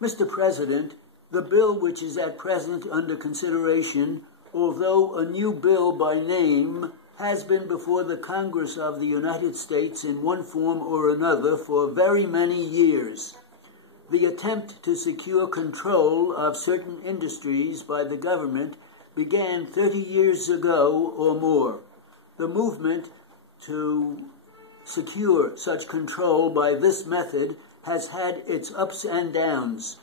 Mr. President, the bill which is at present under consideration, although a new bill by name, has been before the Congress of the United States in one form or another for very many years. The attempt to secure control of certain industries by the government began 30 years ago or more. The movement to secure such control by this method has had its ups and downs.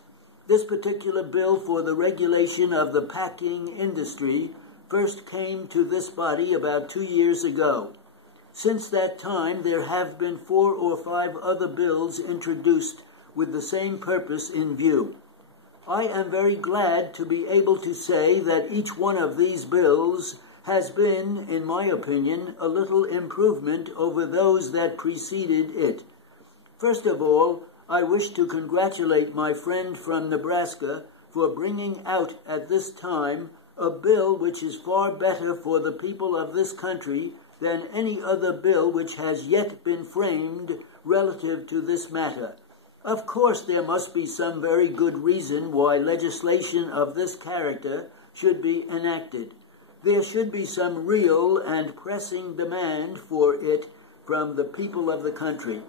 This particular bill for the regulation of the packing industry first came to this body about 2 years ago. Since that time, there have been 4 or 5 other bills introduced with the same purpose in view. I am very glad to be able to say that each one of these bills has been, in my opinion, a little improvement over those that preceded it. First of all, I wish to congratulate my friend from Nebraska for bringing out at this time a bill which is far better for the people of this country than any other bill which has yet been framed relative to this matter. Of course, there must be some very good reason why legislation of this character should be enacted. There should be some real and pressing demand for it from the people of the country.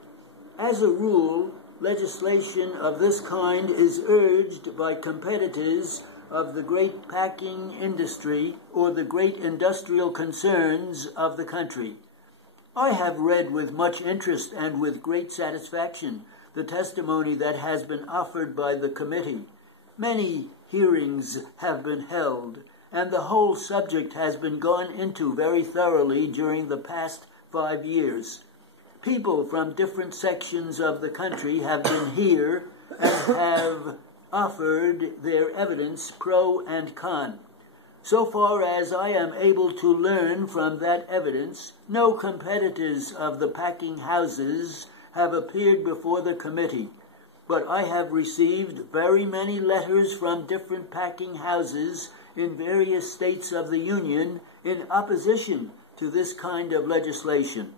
As a rule, legislation of this kind is urged by competitors of the great packing industry or the great industrial concerns of the country. I have read with much interest and with great satisfaction the testimony that has been offered by the committee. Many hearings have been held, and the whole subject has been gone into very thoroughly during the past 5 years. People from different sections of the country have been here and have offered their evidence pro and con. So far as I am able to learn from that evidence, no competitors of the packing houses have appeared before the committee, but I have received very many letters from different packing houses in various states of the Union in opposition to this kind of legislation.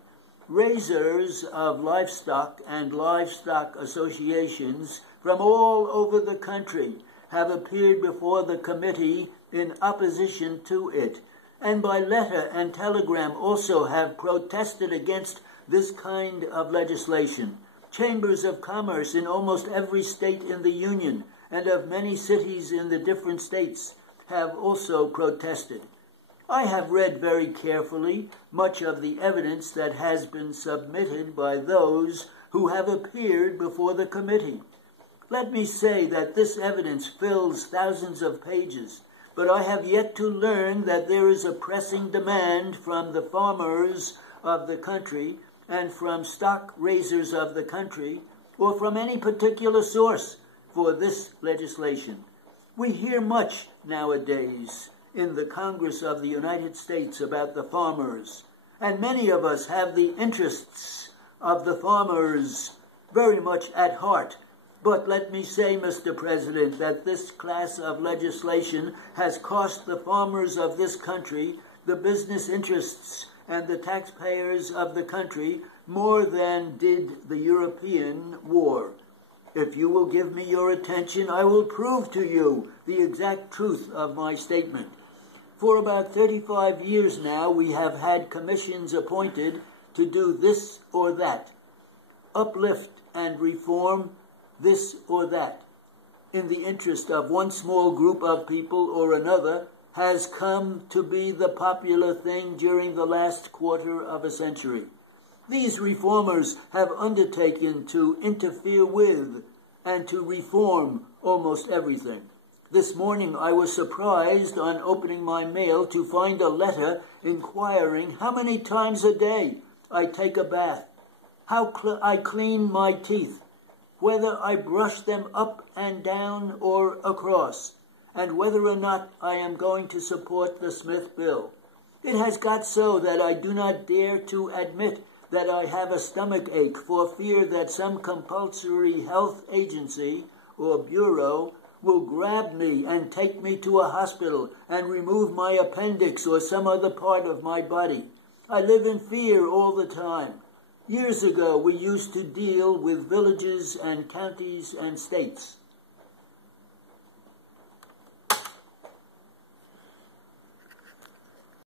Raisers of livestock and livestock associations from all over the country have appeared before the committee in opposition to it, and by letter and telegram also have protested against this kind of legislation. Chambers of commerce in almost every state in the Union and of many cities in the different states have also protested. I have read very carefully much of the evidence that has been submitted by those who have appeared before the committee. Let me say that this evidence fills thousands of pages, but I have yet to learn that there is a pressing demand from the farmers of the country and from stock raisers of the country, or from any particular source for this legislation. We hear much nowadays in the Congress of the United States about the farmers, and many of us have the interests of the farmers very much at heart. But let me say, Mr. President, that this class of legislation has cost the farmers of this country, the business interests, and the taxpayers of the country more than did the European war. If you will give me your attention, I will prove to you the exact truth of my statement. For about 35 years now, we have had commissions appointed to do this or that, uplift and reform this or that, in the interest of one small group of people or another, has come to be the popular thing during the last quarter of a century. These reformers have undertaken to interfere with and to reform almost everything. This morning I was surprised on opening my mail to find a letter inquiring how many times a day I take a bath, how I clean my teeth, whether I brush them up and down or across, and whether or not I am going to support the Smith bill. It has got so that I do not dare to admit that I have a stomach ache for fear that some compulsory health agency or bureau will grab me and take me to a hospital and remove my appendix or some other part of my body. I live in fear all the time. Years ago, we used to deal with villages and counties and states.